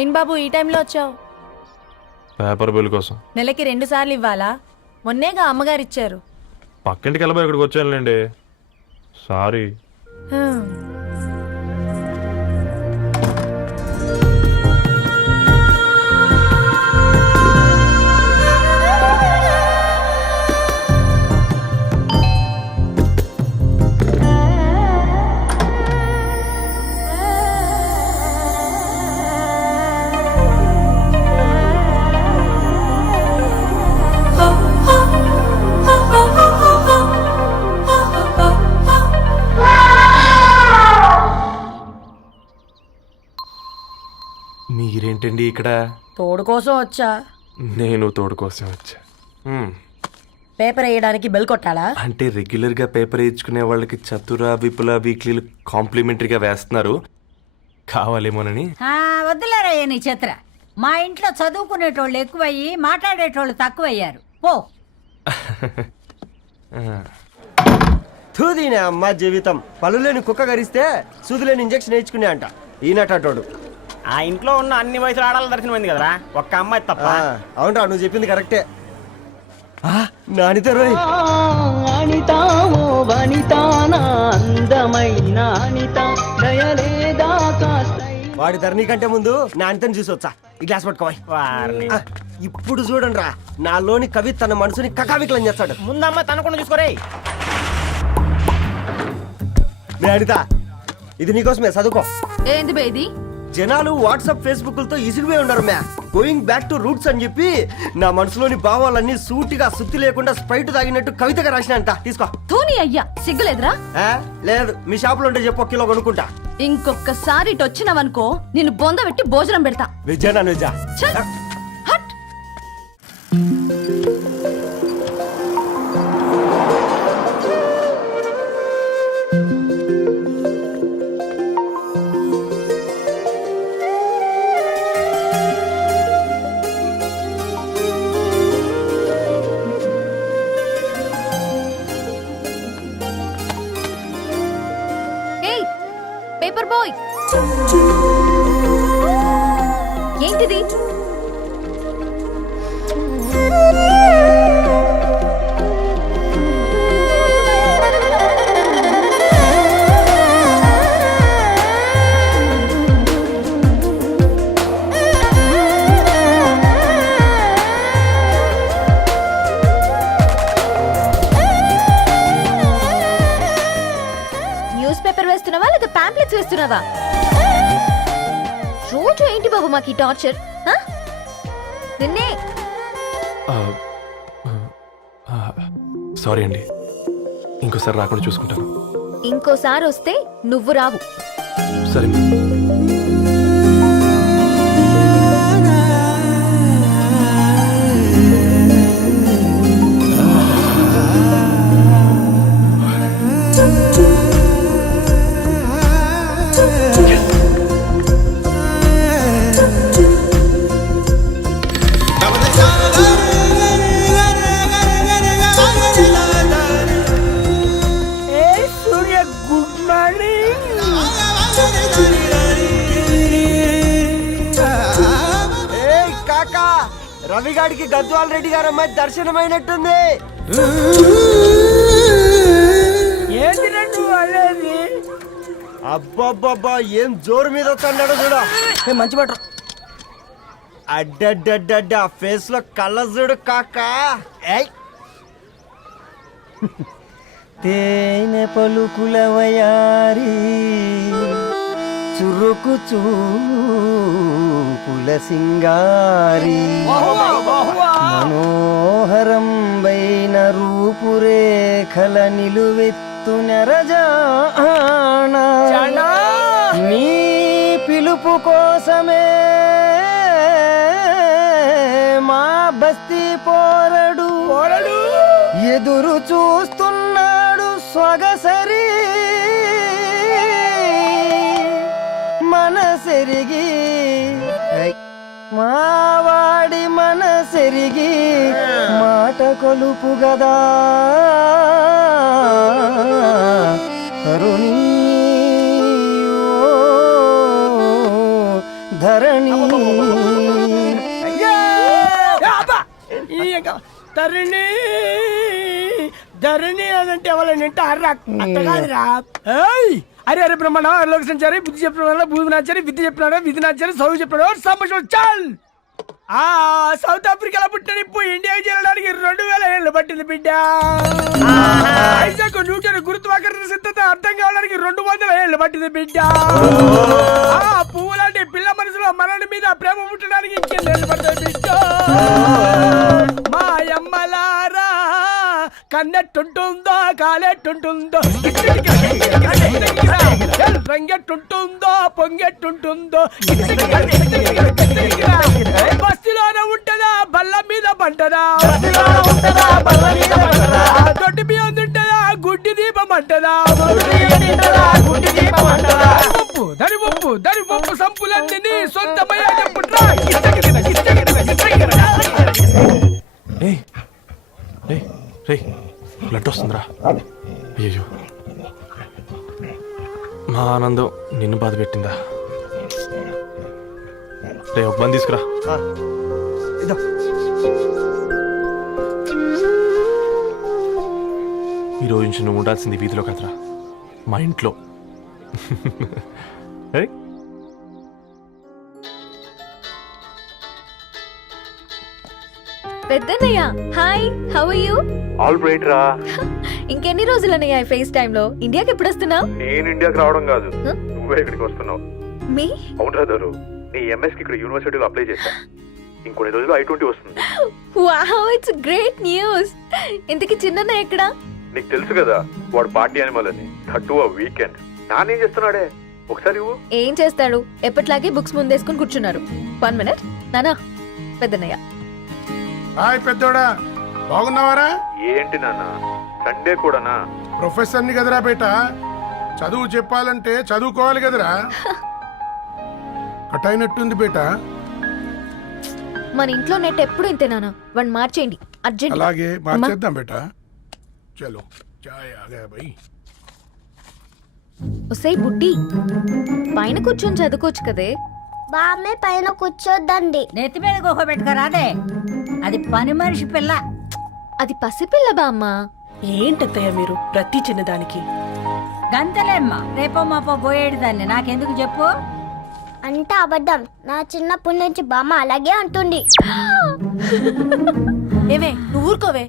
ఏం బాబు ఈ టైంలో వచ్చావు? పేపర్ బిల్ కోసం. నెలకి 2 సార్లు ఇవ్వాలా? మొన్నేగా అమ్మగారు ఇచ్చారు. పక్కింటికి వెళ్ళబోయి ఇక్కడికి వచ్చానులేండి. సారీ. మీరేంటండి ఇక్కడ? తోడు కోసం వచ్చా. నేను తోడు కోసం వచ్చా. పేపర్ వేయడానికి బెల్ కొట్టాలా? అంటే రెగ్యులర్ గా పేపర్ వేయించుకునే వాళ్ళకి చతుర విపుల వీక్లీలు కాంప్లిమెంటరీగా వేస్తున్నారు, కావాలేమోనని. వద్దులేరా నీ చిత్ర. మా ఇంట్లో చదువుకునేటోళ్ళు ఎక్కువయ్యి మాట్లాడేటోళ్ళు తక్కువయ్యారు. పో. తూదీనే అమ్మ జీవితం. పళ్ళులేని కుక్క గరిస్తే సూదులేని ఇంజక్షన్ వేయించుకునే అంట ఈనటోడు. ఆ ఇంట్లో ఉన్న అన్ని వయసులో ఆడాలి దర్శనమైంది కదరా, ఒక్క అమ్మాయి తప్ప. అవునరా, నువ్వు చెప్పింది కరెక్టే. నానితో రోయ్. వాడి ధరణి కంటే ముందు నానితని చూసి వచ్చా. ఈ గ్లాస్ పట్టుకోవాలి. ఇప్పుడు చూడండి రా, నాలోని కవి తన మనసుని కకావికలం చేస్తాడు. ముందమ్మ తనకుండా చూసుకోరే. అనిత, ఇది నీకోసమే, చదువుకో. ఏంది బేది? జనాలు వాట్సాప్ ఫేస్బుక్లతో ఇసిగిపోయి ఉండరు మ్యా. గోయింగ్ బ్యాక్ టు రూట్స్ అని చెప్పి నా మనసులోని భావాలన్నీ సూటిగా సుత్తి లేకుండా స్ప్రైట్ తాగినట్టు కవితగా రాసిన అంట. తీసుకో. తూని అయ్యా, సిగ్గులేదురా? లేదు, మీ షాప్ లో ఉంటే చెప్పు, కిలో కొనుక్కుంటా. ఇంకొకసారి ఇటు వచ్చినావనుకో నిన్ను బొంద పెట్టి భోజనం పెడతా. విజయనా నిజా. పేపర్ బాయ్, ఏంటిది? న్యూస్ పేపర్ వేస్తున్నావా లేదా పాంప్లెట్స్ వేస్తున్నావా? రోజు ఏంటి బాబు మాకు ఈ టార్చర్? నిన్నే. సారీ అండి, ఇంకోసారి రాకుండా చూసుకుంటాను. ఇంకోసారి వస్తే నువ్వు రావు. సరే. రవిగాడికి గద్వాల్ రెడ్డి గారు అమ్మాయి దర్శనమైనట్టుంది. అబ్బాబ్బా, ఏం జోరు మీద వస్తున్నాడో చూడ. మంచి మాట. అడ్డడ్డడ్డ ఫేస్ లో కళ్ళ చూడు కాకా. తేనె పలుకుల వయారి చురుకు చూపుల సింగారి మనోహరం బైన రూపురేఖల నిలువెత్తు నెరజానా నీ పిలుపు కోసమే మా బస్తీ పోరడు ఎదురు చూస్తున్నాడు స్వగసరి మనసెరిగి మావాడి మనసెరిగి మాట కొలుపు గదా కరుణీ ఓ ధరణి ధరణి ధరణి అదంటే ఎవరైనా అట్ట కాదురా అరే అరే బ్రహ్మణ లోక సంచారి బుద్ధి చెప్పిన భూమి నాచారి విద్య చెప్పినాడు విధి నాచారి చదువు చెప్పినాడు సంభాషణ చాల్ సౌత్ ఆఫ్రికాలో పుట్టిన ఇప్పుడు ఇండియాకి చేరడానికి 2000 ఏళ్ళు పట్టింది బిడ్డ ఐజాక్ న్యూటన్ గురుత్వాకర్షణ సిద్ధత అర్థం కావడానికి 200 ఏళ్ళు పట్టింది బిడ్డ పువ్వు లాంటి పిల్ల మనసులో మనని మీద ప్రేమ పుట్టడానికి ఇంకెళ్ళేళ్ళు పడుతుంది బిడ్డ మా అమ్మలారా కన్నెట్టుంటుందో కాలెట్టుంటుందో రంగెట్టుంటుందో పొంగెట్టుంటుందో బస్తిలోనే ఉంటదా బల్ల మీద పంటదా దొడ్డి బియ్యం తింటదా గుడ్డి దీపం అంటదా దరి పప్పు సంపులన్నీ సొంతమయ్యా చెప్పుట్రా రే బ్లడ్ వస్తుందిరా. అయ్యో మా ఆనందం నిన్ను బాధ పెట్టిందా? రే ఒక బంద్ తీసుకురా. ఈరోజు నుంచి నువ్వు ఉండాల్సింది వీధిలో కదరా, మా ఇంట్లో. పెద్దన్నయ్య hi, how are you? All right రా. ఇంకెన్ని రోజులన్నయ్య ఫేస్ టైమ్ లో? ఇండియాకి ఎప్పుడు వస్తున్నావు? నేను ఇండియాకి రావడం కాదు, నువ్వే ఇక్కడికి వస్తున్నావు. మీ అవునరా దరు, నీ ఎంఎస్ కి ఇక్కడ యూనివర్సిటీలో అప్లై చేశా. ఇంకొన్ని రోజులు I-20 వస్తుంది. Wow, it's great news. ఇంతకి చిన్నన్నయ్య ఎక్కడా? నీకు తెలుసు కదా వాడు పార్టీ అనిమల్ అని, థర్టూ ఆ వీకెండ్. నానేం చేస్తున్నాడే ఒకసారి ఇవ్వు. ఏం చేస్తాడు, ఎప్పటిలాగే బుక్స్ ముందేసుకుని కూర్చున్నారు. 1 మినిట్ నానా. పెద్దన్నయ్య హాయ్ పెద్దోడా, బాగున్నావారా? ఏంటి నాన్న సండే కూడానా? ప్రొఫెసర్ని కదరా బేట, చదువు చెప్పాలంటే చదువుకోవాలి కదరా. కట్ అయినట్టుంది బేట. మన ఇంట్లో నెట్ ఎప్పుడు ఇంతే నానా. 1 మార్చేయండి అర్జెంట్. అలాగే మార్చేద్దాం బేట. చలో చాయ్ ఆగా భయ్. ఒసేయ్ బుడ్డి, పైన కూర్చొని చదువుకోవచ్చు కదే. బామ్మే పైన కూర్చోద్దండి. నెత్తి మీద గుహ పెట్టుకోరాదే, అది పని మనిషి పిల్ల. అది పసిపిల్ల బామ్మ. ఏంటత్తయ్య మీరు ప్రతి చిన్నదానికి? గంతలేమ్మా, రేపో మాపో పోయేడు దాన్ని నాకెందుకు చెప్పు. అంటే అబద్ధం. నా చిన్నప్పటి నుంచి బామ్మ అలాగే అంటుంది. ఏవే నువ్వు ఊరుకోవే.